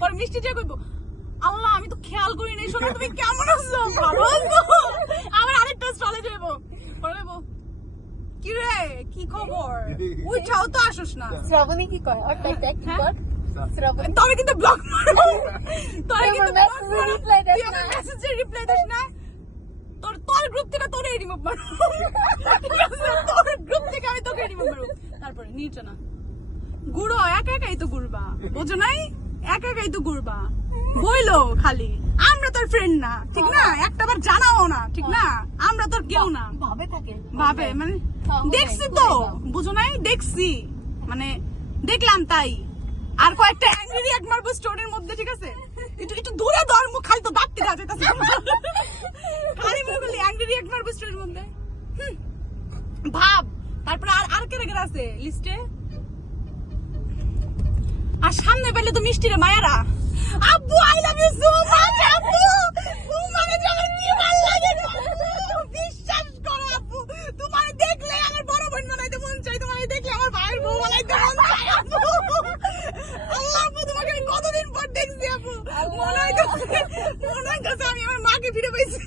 পরে মিষ্টি যে কইবো আল্লাহ আমি তো খেয়াল করি নাই, শোনো তুমি কেমন আছো, ভালো আছো? আবার আরেকটা স্টলে যাবো, পরে বলবো কি রে কি খবর, উঠাও তো আসোস না। শ্রাবণী কি কয় আর টাইপ কি কর শ্রাবণী তোরে কিন্তু ব্লক মারো, তোরে কিন্তু মেসেজে রিপ্লাই দেস না মেসেজে রিপ্লাই দিস না, তোর গ্রুপ থেকে তোরে রিমুভ মারো, ঠিক আছে? তোর গ্রুপ থেকে আমি তোকে রিমুভ মারো। তারপরে নির্জনা গুড়ো একা একাই তো ঘুরবা, বোঝো নাই? একা একাই তো ঘুরবা, বইলো খালি আমরা তোর ফ্রেন্ড না, ঠিক না? একটাবার জানাও না, ঠিক না? আমরা তোর কেউ না, ভাবে থাকে ভাবে মানে তাহলে দেখছি তো, বুঝলাম। বুঝো নাই? দেখছি মানে দেখলাম তাই। আর কয়েকটা অ্যাংরি রিঅ্যাক্ট মারবো স্টোরির মধ্যে, ঠিক আছে? একটু একটু দূরে ধর, মুখ খালি তো ডাকতে যাচ্ছে, খালি মুখ খালি অ্যাংরি রিঅ্যাক্ট মারবো স্টোরির মধ্যে। হুম, ভাব। তারপরে আর আর কে কে আছে লিস্টে? আর সামনে পেলে তো মিষ্টিরে মায়েরা, আব্বু I love you so much আব্বু, তোমারে আমার কি ভালো লাগে আব্বু, বিশ্বাস করো আব্বু, তোমারে দেখলে আমার বড় বোন বানাইতে মন চাই, তোমারে দেখলে আমার ভাইয়ের বউ বানাইতে মন চাই আব্বু। আল্লাহ আব্বু তোমাকে আমি কতদিন পর দেখছি আব্বু, মনে হয় আমি আমার মাকে ফিরে পেয়েছি।